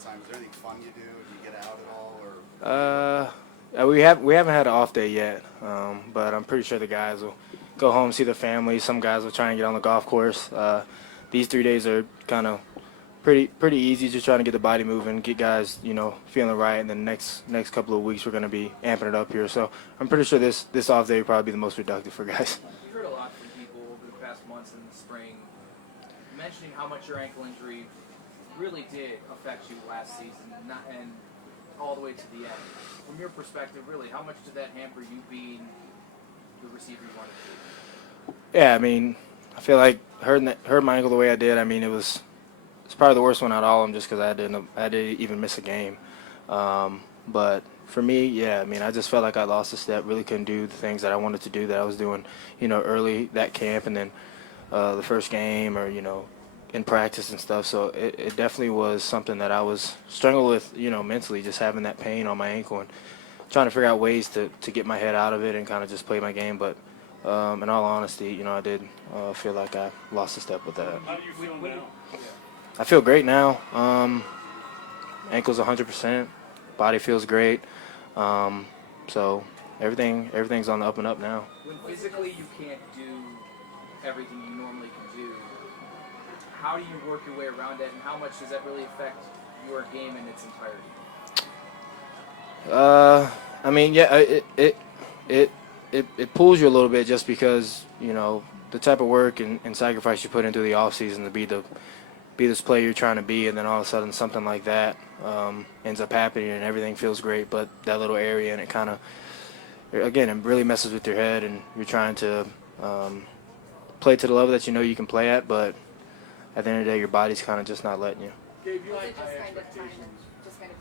time. Is there anything fun you do? Do you get out at all? We haven't had an off day yet, but I'm pretty sure the guys will go home, see their family. Some guys will try and get on the golf course. These 3 days are kind of pretty easy, just trying to get the body moving, get guys, feeling right, and then next couple of weeks we're going to be amping it up here. So I'm pretty sure this off day will probably be the most productive for guys. We've heard a lot from people over the past months in the spring mentioning how much your ankle injury really did affect you last season, and all the way to the end. From your perspective, really, how much did that hamper you being the receiver you wanted to be? Yeah, I mean, I feel like hurt my ankle the way I did. I mean, it's probably the worst one out of all of them, just because I didn't even miss a game. But for me, yeah, I mean, I just felt like I lost a step. Really couldn't do the things that I wanted to do that I was doing, early that camp, and then the first game, or in practice and stuff. So it definitely was something that I was struggling with, mentally, just having that pain on my ankle and trying to figure out ways to get my head out of it and kind of just play my game. But in all honesty, I did feel like I lost a step with that. How do you feel now? I feel great now. Ankle's 100%. Body feels great. So everything's on the up and up now. When physically you can't do everything you normally can do, how do you work your way around it, and how much does that really affect your game in its entirety? I mean, yeah, it pulls you a little bit, just because the type of work and sacrifice you put into the off season to be this player you're trying to be, and then all of a sudden something like that ends up happening and everything feels great, but that little area, and it kind of, again, it really messes with your head, and you're trying to play to the level that you can play at, but at the end of the day, your body's kind of just not letting you. Gabe, you Was had it high just kind of expectations.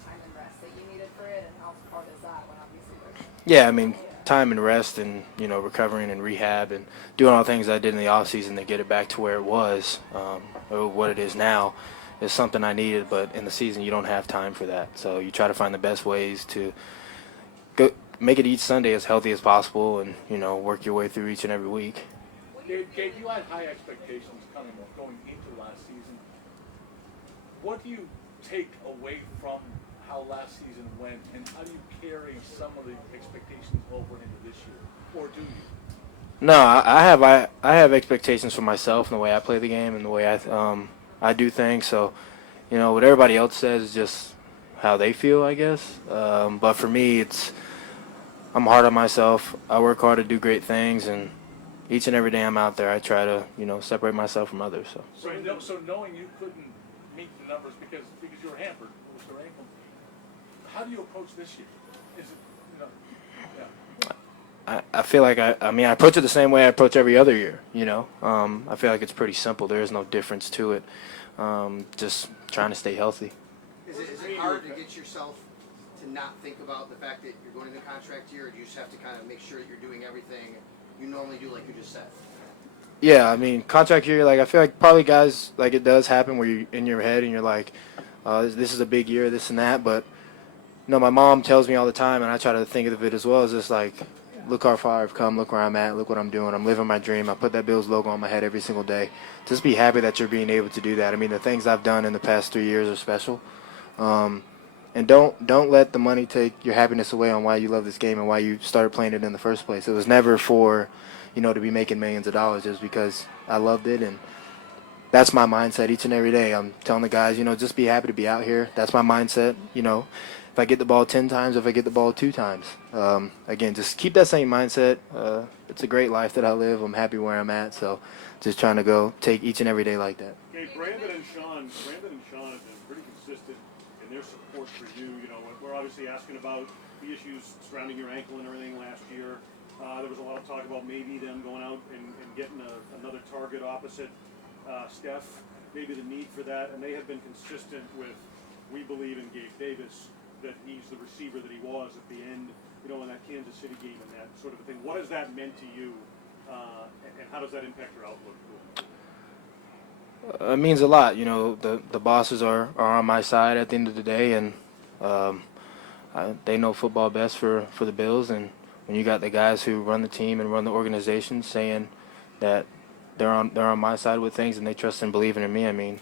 time and rest that you needed for it, and how hard is that when obviously there's... Yeah, I mean, time and rest, and recovering and rehab, and doing all the things I did in the off season to get it back to where it was, or what it is now, is something I needed. But in the season, you don't have time for that, so you try to find the best ways to make it each Sunday as healthy as possible, and work your way through each and every week. Gabe, you had high expectations going into last season. What do you take away from how last season went, and how do you carry some of the expectations over into this year, or do you? No, I have expectations for myself and the way I play the game and the way I do things. So, what everybody else says is just how they feel, I guess. But for me, I'm hard on myself. I work hard to do great things, and each and every day I'm out there, I try to separate myself from others. So knowing you couldn't meet the numbers because you were hampered with your ankle, how do you approach this year? Is it yeah? I feel like I approach it the same way I approach every other year. I feel like it's pretty simple. There is no difference to it. Just trying to stay healthy. Is it hard to get yourself to not think about the fact that you're going into the contract year, or do you just have to kind of make sure that you're doing everything you normally do, like you just said? Yeah, I mean, contract year, like, I feel like probably guys, like, it does happen where you're in your head and you're like, this is a big year, this and that. But, my mom tells me all the time, and I try to think of it as well, is just like, look how far I've come, look where I'm at, look what I'm doing. I'm living my dream. I put that Bills logo on my head every single day. Just be happy that you're being able to do that. I mean, the things I've done in the past 3 years are special. And don't let the money take your happiness away on why you love this game and why you started playing it in the first place. It was never for, to be making millions of dollars. It was because I loved it, and that's my mindset each and every day. I'm telling the guys, just be happy to be out here. That's my mindset. If I get the ball 10 times, if I get the ball 2 times. Again, just keep that same mindset. It's a great life that I live. I'm happy where I'm at, so just trying to go take each and every day like that. Okay, Brandon and Sean have been pretty consistent in their support for you. We're obviously asking about the issues surrounding your ankle and everything last year. There was a lot of talk about maybe them going out and getting another target opposite Steph, maybe the need for that, and they have been consistent with, we believe in Gabe Davis, that he's the receiver that he was at the end, in that Kansas City game and that sort of a thing. What has that meant to you, and how does that impact your outlook? It means a lot. The bosses are on my side at the end of the day, and they know football best for the Bills. And when you got the guys who run the team and run the organization saying that they're on my side with things and they trust and believe in me, I mean,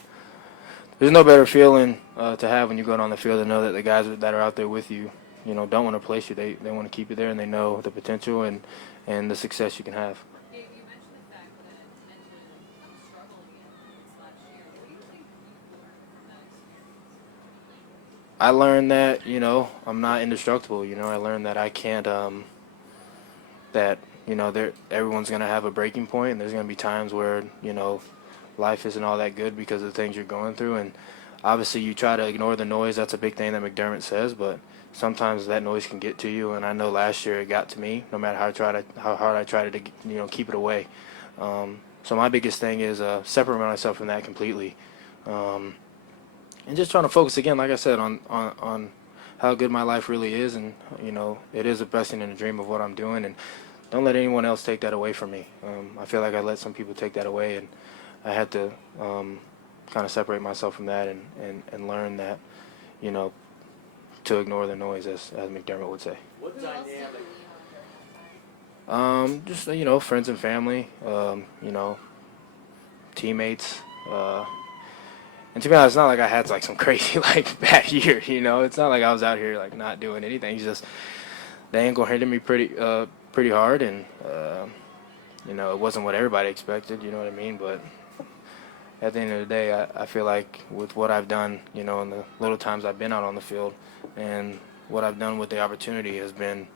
there's no better feeling to have when you go out on the field to know that the guys that are out there with you, don't want to replace you. They want to keep you there, and they know the potential and the success you can have. Gabe, you mentioned the fact that mentally you kind of struggled again this last year. What do you think you've learned from that experience? I learned that, I'm not indestructible. I learned that I can't, that, everyone's going to have a breaking point, and there's going to be times where, life isn't all that good because of the things you're going through. And obviously you try to ignore the noise. That's a big thing that McDermott says, but sometimes that noise can get to you. And I know last year it got to me, no matter how hard I tried to, keep it away. So my biggest thing is separate myself from that completely. And just trying to focus again, like I said, on how good my life really is, and it is a blessing and a dream of what I'm doing, and don't let anyone else take that away from me. I feel like I let some people take that away, and I had to kind of separate myself from that and learn that, to ignore the noise, as McDermott would say. What Who else did you dynamic? lean on during that time? Just friends and family, teammates. And to be honest, it's not like I had some crazy bad year. It's not like I was out here not doing anything. It's just they ain't gonna hinder me pretty hard, and it wasn't what everybody expected. You know what I mean? But at the end of the day, I feel like with what I've done, in the little times I've been out on the field, and what I've done with the opportunity has been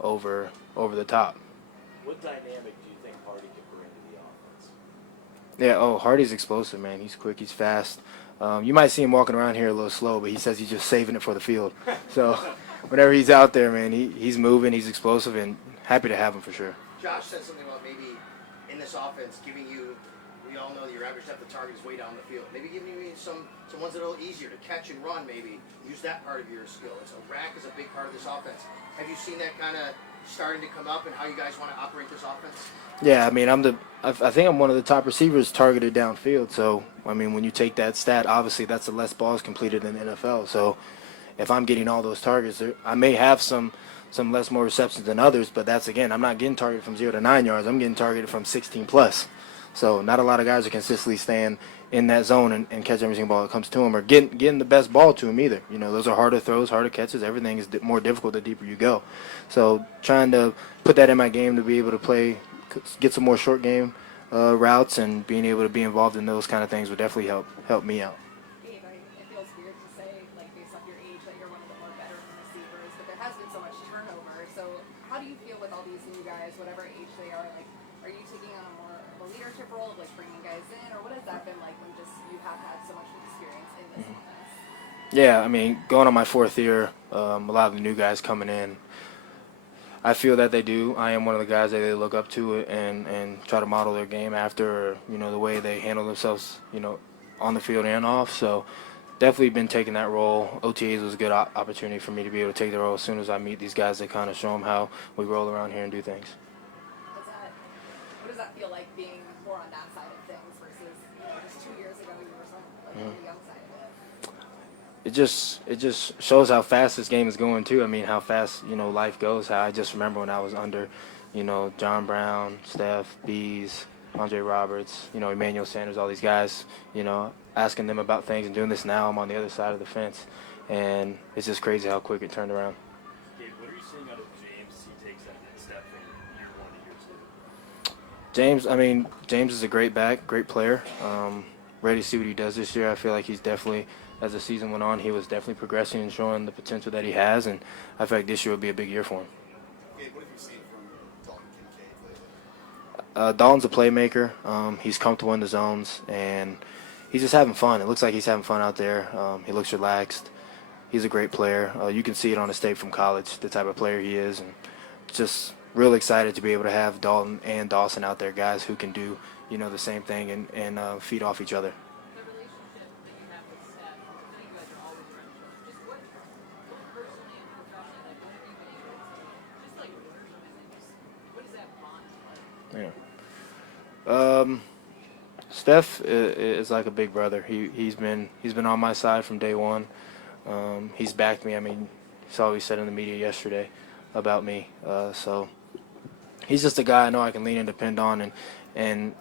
over the top. What dynamic do you think Hardy could bring to the offense? Yeah, Hardy's explosive, man. He's quick, he's fast. You might see him walking around here a little slow, but he says he's just saving it for the field. So whenever he's out there, man, he's moving, he's explosive, and happy to have him for sure. Josh said something about maybe in this offense giving you, we all know that your average depth of target is way down the field. Maybe giving you some ones that are a little easier to catch and run, maybe. Use that part of your skill. It's a rack is a big part of this offense. Have you seen that kind of starting to come up and how you guys want to operate this offense? Yeah, I mean, I think I'm one of the top receivers targeted downfield. So, I mean, when you take that stat, obviously that's the less balls completed in the NFL. So, if I'm getting all those targets, I may have some more receptions than others, but that's, again, I'm not getting targeted from 0 to 9 yards. I'm getting targeted from 16 plus. So, not a lot of guys are consistently staying in that zone and catch every single ball that comes to them, or getting the best ball to them either. Those are harder throws, harder catches. Everything is more difficult the deeper you go. So, trying to put that in my game to be able to get some more short game routes, and being able to be involved in those kind of things would definitely help me out. Gabe, it feels weird to say, based off your age, that you're one of the more veteran receivers, but there has been so much turnover. So how do you feel with all these new guys, whatever age they are? Are you taking on more of a leadership role of bringing guys in, or what has that been like when just you have had so much experience in this offense? Yeah, I mean, going on my fourth year, a lot of the new guys coming in, I feel that they do. I am one of the guys that they look up to and try to model their game after, the way they handle themselves, on the field and off. So definitely been taking that role. OTAs was a good opportunity for me to be able to take the role as soon as I meet these guys to kind of show them how we roll around here and do things. What does that feel like, being more on that side of things versus just 2 years ago you were on the young side of it? It just shows how fast this game is going too. I mean, how fast life goes. How I just remember when I was under, John Brown, Steph, Bees, Andre Roberts, Emmanuel Sanders, all these guys, asking them about things and doing this. Now I'm on the other side of the fence, and it's just crazy how quick it turned around. Gabe, what are you seeing out of James as he takes that next step from year 1 to year 2? James is a great back, great player. Ready to see what he does this year. I feel like he's definitely, as the season went on, he was definitely progressing and showing the potential that he has, and I feel like this year will be a big year for him. Gabe, what have you seen from Dalton Kincaid lately? Dalton's a playmaker. He's comfortable in the zones, and he's just having fun. It looks like he's having fun out there. He looks relaxed. He's a great player. You can see it on his tape from college, the type of player he is, and just real excited to be able to have Dalton and Dawson out there, guys who can do the same thing and feed off each other. The relationship that you have with Steph, I think you guys are always around each other. Just what personally and professionally, what have you been able to just learn from him, and just what is that bond like? Yeah. Steph is like a big brother. He's been on my side from day one. He's backed me. I mean, you saw what he said in the media yesterday about me. So he's just a guy I know I can lean and depend on, and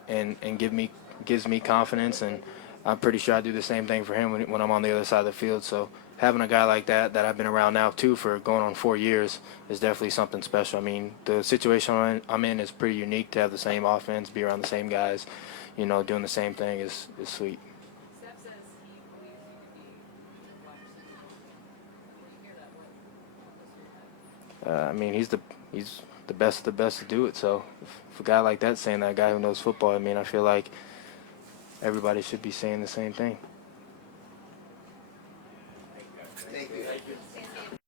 gives me confidence, and I'm pretty sure I do the same thing for him when I'm on the other side of the field. So having a guy like that I've been around now too for going on 4 years is definitely something special. I mean, the situation I'm in is pretty unique. To have the same offense, be around the same guys, doing the same thing is sweet. Steph says he believes you could be wide receiver. When you hear that, what goes through your head? I mean, he's the best of the best to do it. So if a guy like that saying that, a guy who knows football, I mean, I feel like everybody should be saying the same thing.